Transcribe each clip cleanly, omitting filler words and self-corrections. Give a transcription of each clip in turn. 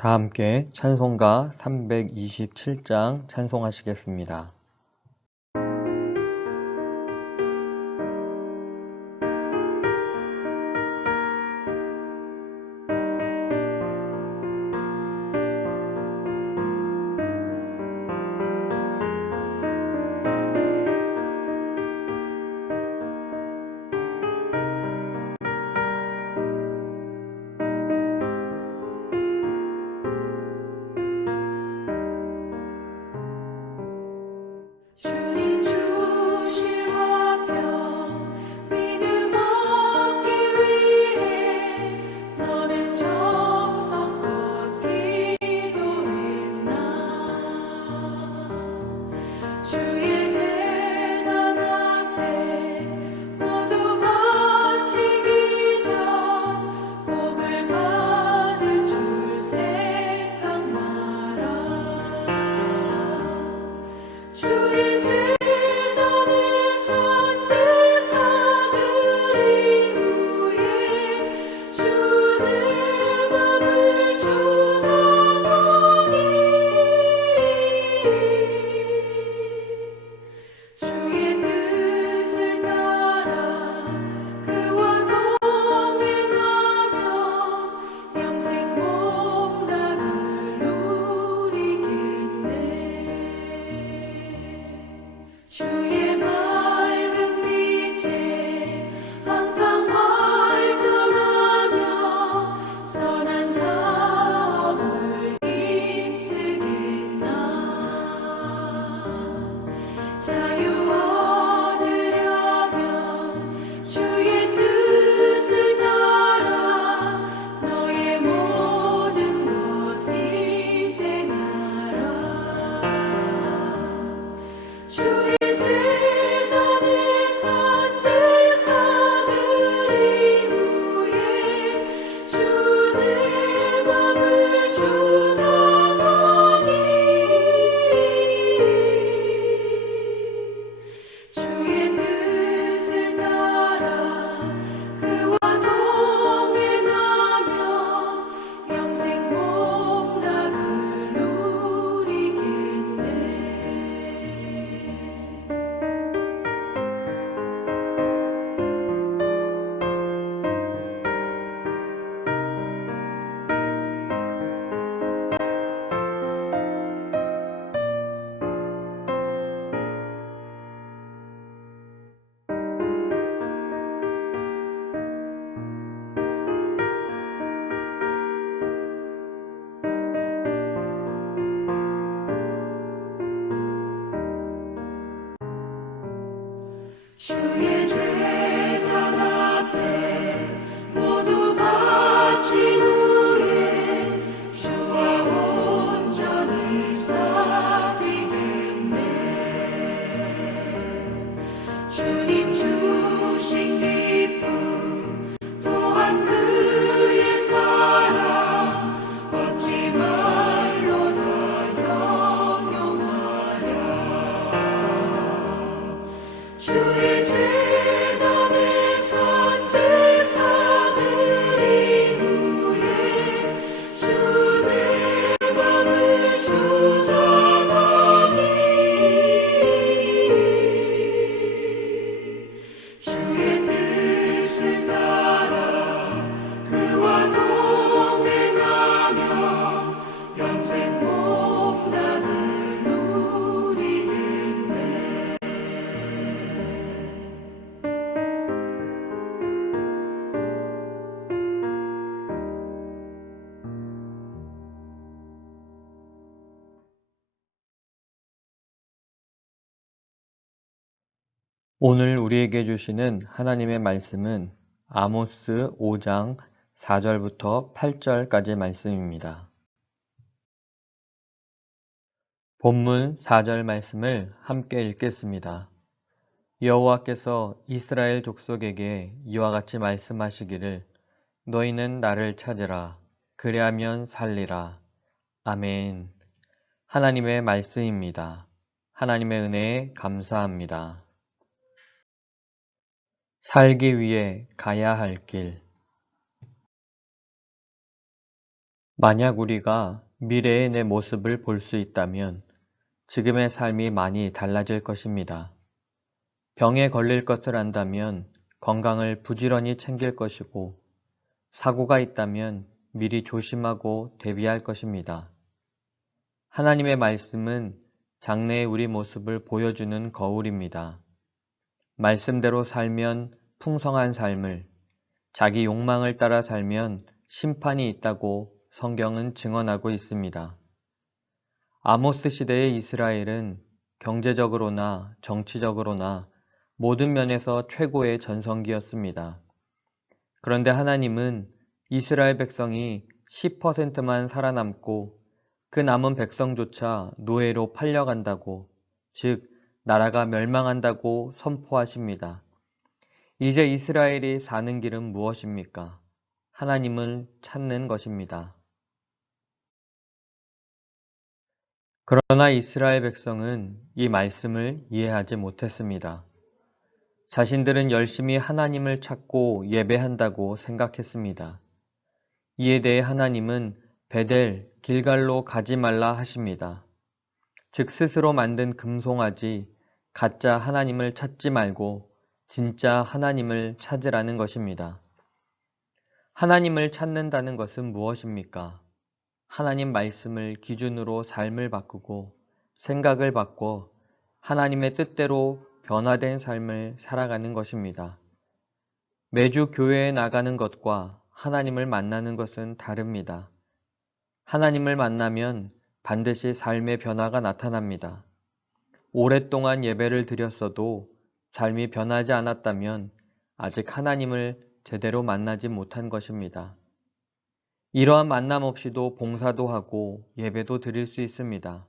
다 함께 찬송가 327장 찬송하시겠습니다. 주님 주신 화평 믿음 얻기 위해 너는 정성껏 기도했나. 주의 제단 앞에 모두 바치기 전 복을 받을 줄 생각 마라. 주의 제단에 선 제사드린 후에 주 내 맘을 주장하니 주의 뜻을 따라 그와 동행하면 영생 복락을 누리겠네. 주의 맑은 빛에 항상 활동하며 선한 사업을 힘쓰겠나. 자유 얻으려면 주의 뜻을 따라 너의 모든 것 희생하라. 주의 제단에 선 제사드린 후에 주 내 맘을 주장하니 주의 뜻을 따라 그와 동행하면 영생 복락을 누리겠네. 주의 제단 앞에 모두 바친 후에 주와 온전히 사귀겠네. 주님 주신 기쁨 또한 그의 사랑 어찌 말로 다 형용하랴. 주의 제단에 선 제사드린 후에 주 내 맘을 주장하니 주의 뜻을 따라 그와 동행하며 영생 복락을 누리겠네. 오늘 우리에게 주시는 하나님의 말씀은 아모스 5장 4절부터 8절까지 말씀입니다. 본문 4절 말씀을 함께 읽겠습니다. 여호와께서 이스라엘 족속에게 이와 같이 말씀하시기를 너희는 나를 찾으라. 그리하면 살리라. 아멘. 하나님의 말씀입니다. 하나님의 은혜에 감사합니다. 살기 위해 가야 할 길. 만약 우리가 미래의 내 모습을 볼 수 있다면 지금의 삶이 많이 달라질 것입니다. 병에 걸릴 것을 안다면 건강을 부지런히 챙길 것이고, 사고가 있다면 미리 조심하고 대비할 것입니다. 하나님의 말씀은 장래의 우리 모습을 보여주는 거울입니다. 말씀대로 살면 풍성한 삶을, 자기 욕망을 따라 살면 심판이 있다고 성경은 증언하고 있습니다. 아모스 시대의 이스라엘은 경제적으로나 정치적으로나 모든 면에서 최고의 전성기였습니다. 그런데 하나님은 이스라엘 백성이 10%만 살아남고 그 남은 백성조차 노예로 팔려간다고, 즉 나라가 멸망한다고 선포하십니다. 이제 이스라엘이 사는 길은 무엇입니까? 하나님을 찾는 것입니다. 그러나 이스라엘 백성은 이 말씀을 이해하지 못했습니다. 자신들은 열심히 하나님을 찾고 예배한다고 생각했습니다. 이에 대해 하나님은 베델, 길갈로 가지 말라 하십니다. 즉 스스로 만든 금송아지, 가짜 하나님을 찾지 말고 진짜 하나님을 찾으라는 것입니다. 하나님을 찾는다는 것은 무엇입니까? 하나님 말씀을 기준으로 삶을 바꾸고 생각을 바꿔 하나님의 뜻대로 변화된 삶을 살아가는 것입니다. 매주 교회에 나가는 것과 하나님을 만나는 것은 다릅니다. 하나님을 만나면 반드시 삶의 변화가 나타납니다. 오랫동안 예배를 드렸어도 삶이 변하지 않았다면 아직 하나님을 제대로 만나지 못한 것입니다. 이러한 만남 없이도 봉사도 하고 예배도 드릴 수 있습니다.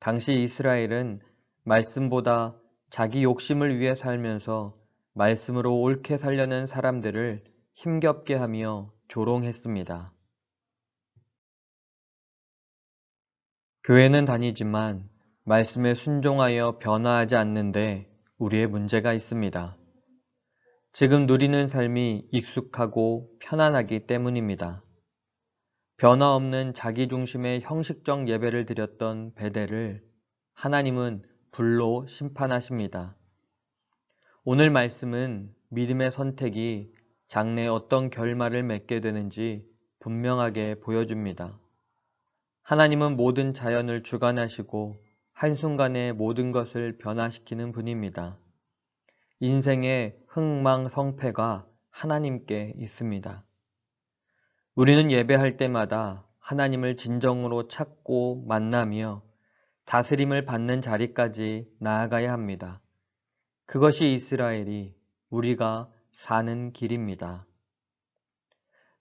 당시 이스라엘은 말씀보다 자기 욕심을 위해 살면서 말씀으로 옳게 살려는 사람들을 힘겹게 하며 조롱했습니다. 교회는 다니지만 말씀에 순종하여 변화하지 않는데 우리의 문제가 있습니다. 지금 누리는 삶이 익숙하고 편안하기 때문입니다. 변화 없는 자기중심의 형식적 예배를 드렸던 베델을 하나님은 불로 심판하십니다. 오늘 말씀은 믿음의 선택이 장래에 어떤 결말을 맺게 되는지 분명하게 보여줍니다. 하나님은 모든 자연을 주관하시고 한순간에 모든 것을 변화시키는 분입니다. 인생의 흥망성패가 하나님께 있습니다. 우리는 예배할 때마다 하나님을 진정으로 찾고 만나며 다스림을 받는 자리까지 나아가야 합니다. 그것이 이스라엘이 우리가 사는 길입니다.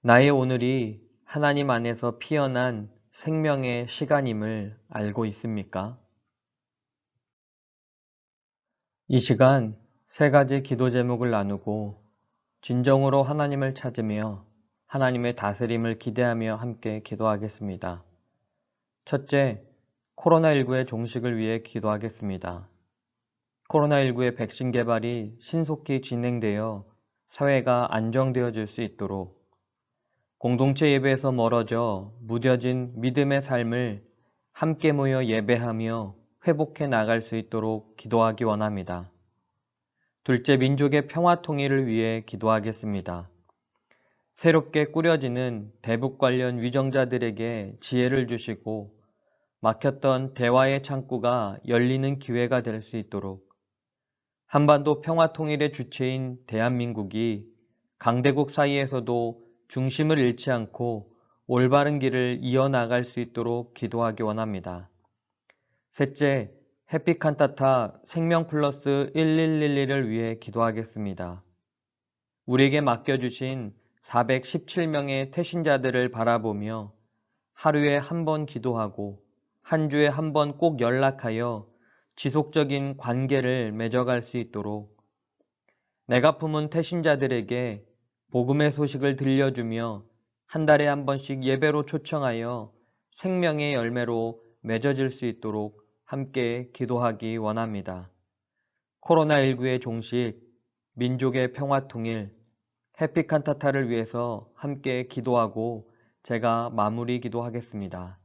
나의 오늘이 하나님 안에서 피어난 생명의 시간임을 알고 있습니까? 이 시간 세 가지 기도 제목을 나누고 진정으로 하나님을 찾으며 하나님의 다스림을 기대하며 함께 기도하겠습니다. 첫째, 코로나19의 종식을 위해 기도하겠습니다. 코로나19의 백신 개발이 신속히 진행되어 사회가 안정되어질 수 있도록 공동체 예배에서 멀어져 무뎌진 믿음의 삶을 함께 모여 예배하며 회복해 나갈 수 있도록 기도하기 원합니다. 둘째, 민족의 평화 통일을 위해 기도하겠습니다. 새롭게 꾸려지는 대북 관련 위정자들에게 지혜를 주시고 막혔던 대화의 창구가 열리는 기회가 될 수 있도록 한반도 평화 통일의 주체인 대한민국이 강대국 사이에서도 중심을 잃지 않고 올바른 길을 이어나갈 수 있도록 기도하기 원합니다. 셋째, 해피칸타타 생명플러스 1111을 위해 기도하겠습니다. 우리에게 맡겨주신 417명의 태신자들을 바라보며 하루에 한 번 기도하고 한 주에 한 번 꼭 연락하여 지속적인 관계를 맺어갈 수 있도록 내가 품은 태신자들에게 복음의 소식을 들려주며 한 달에 한 번씩 예배로 초청하여 생명의 열매로 맺어질 수 있도록 함께 기도하기 원합니다. 코로나19의 종식, 민족의 평화 통일, 해피칸타타를 위해서 함께 기도하고 제가 마무리 기도하겠습니다.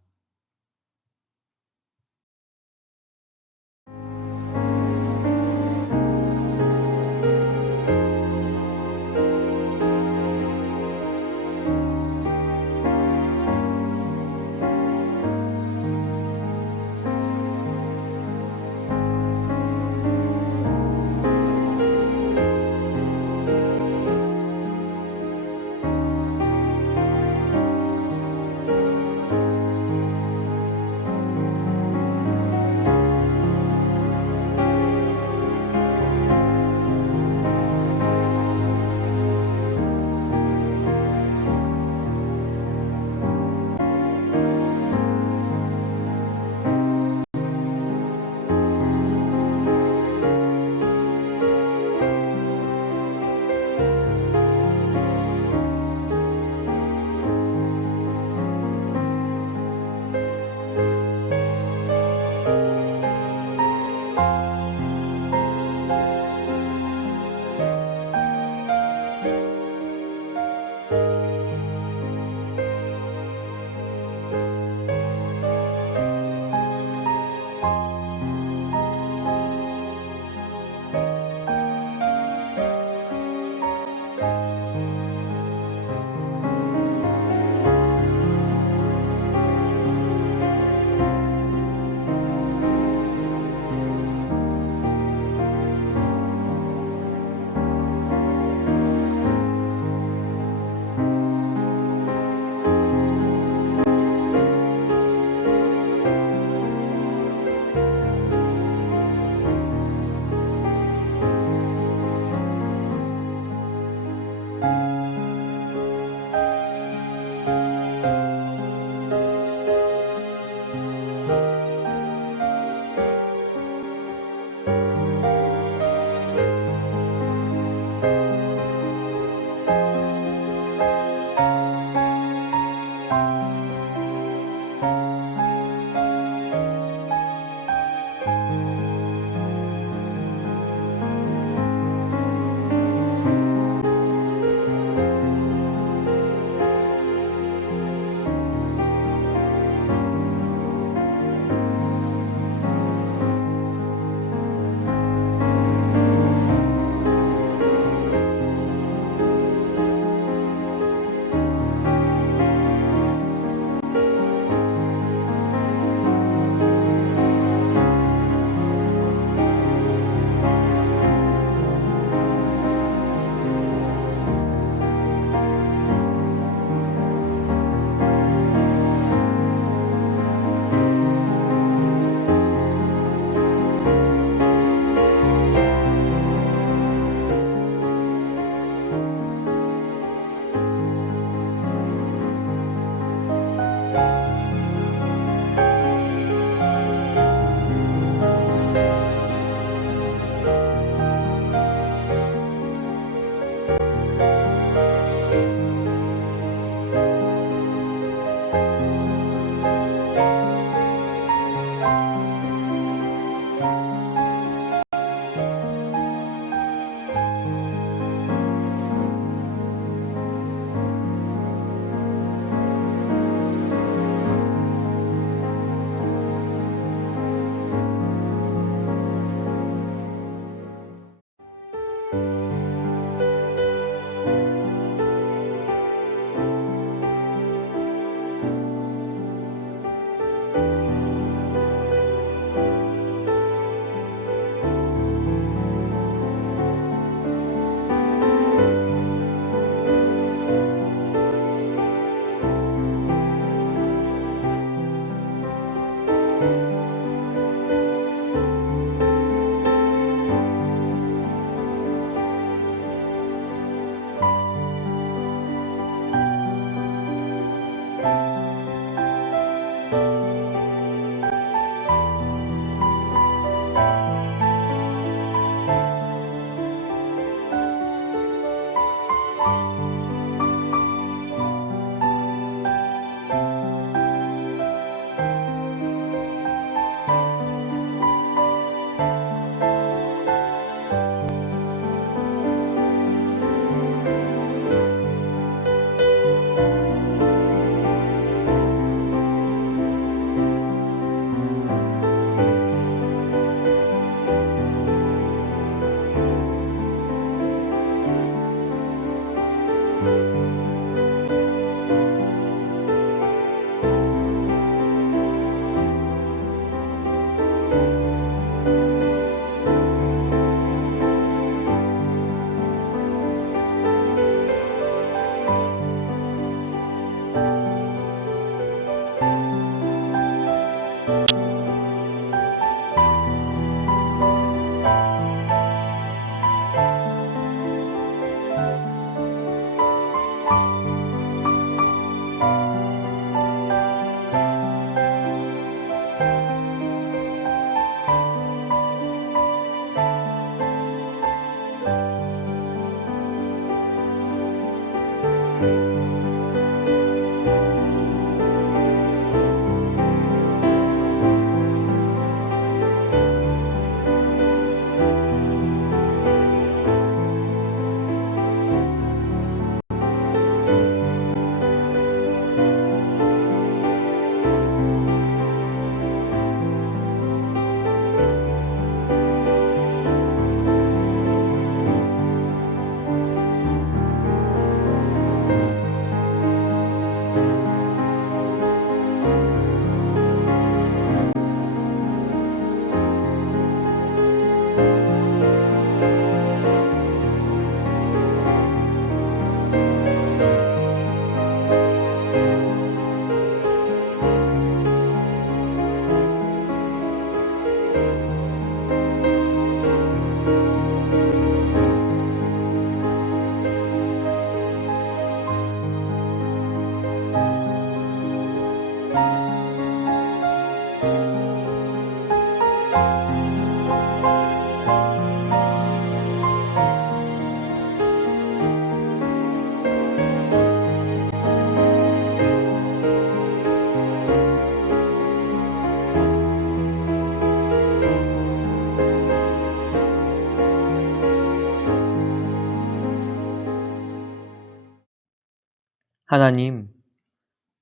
하나님,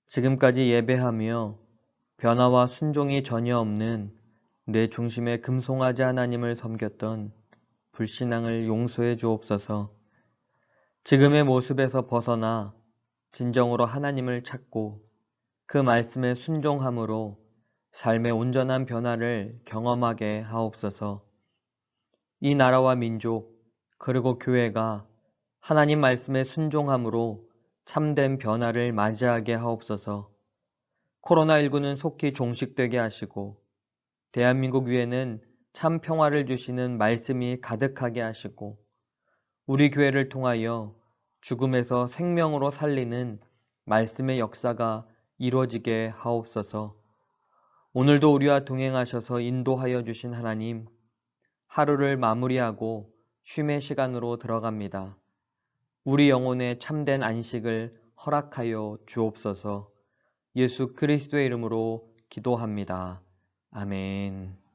지금까지 예배하며 변화와 순종이 전혀 없는 내 중심에 금송아지 하나님을 섬겼던 불신앙을 용서해 주옵소서. 지금의 모습에서 벗어나 진정으로 하나님을 찾고 그 말씀에 순종함으로 삶의 온전한 변화를 경험하게 하옵소서. 이 나라와 민족 그리고 교회가 하나님 말씀에 순종함으로 참된 변화를 맞이하게 하옵소서. 코로나19는 속히 종식되게 하시고 대한민국 위에는 참 평화를 주시는 말씀이 가득하게 하시고 우리 교회를 통하여 죽음에서 생명으로 살리는 말씀의 역사가 이루어지게 하옵소서. 오늘도 우리와 동행하셔서 인도하여 주신 하나님, 하루를 마무리하고 쉼의 시간으로 들어갑니다. 우리 영혼의 참된 안식을 허락하여 주옵소서. 예수 그리스도의 이름으로 기도합니다. 아멘.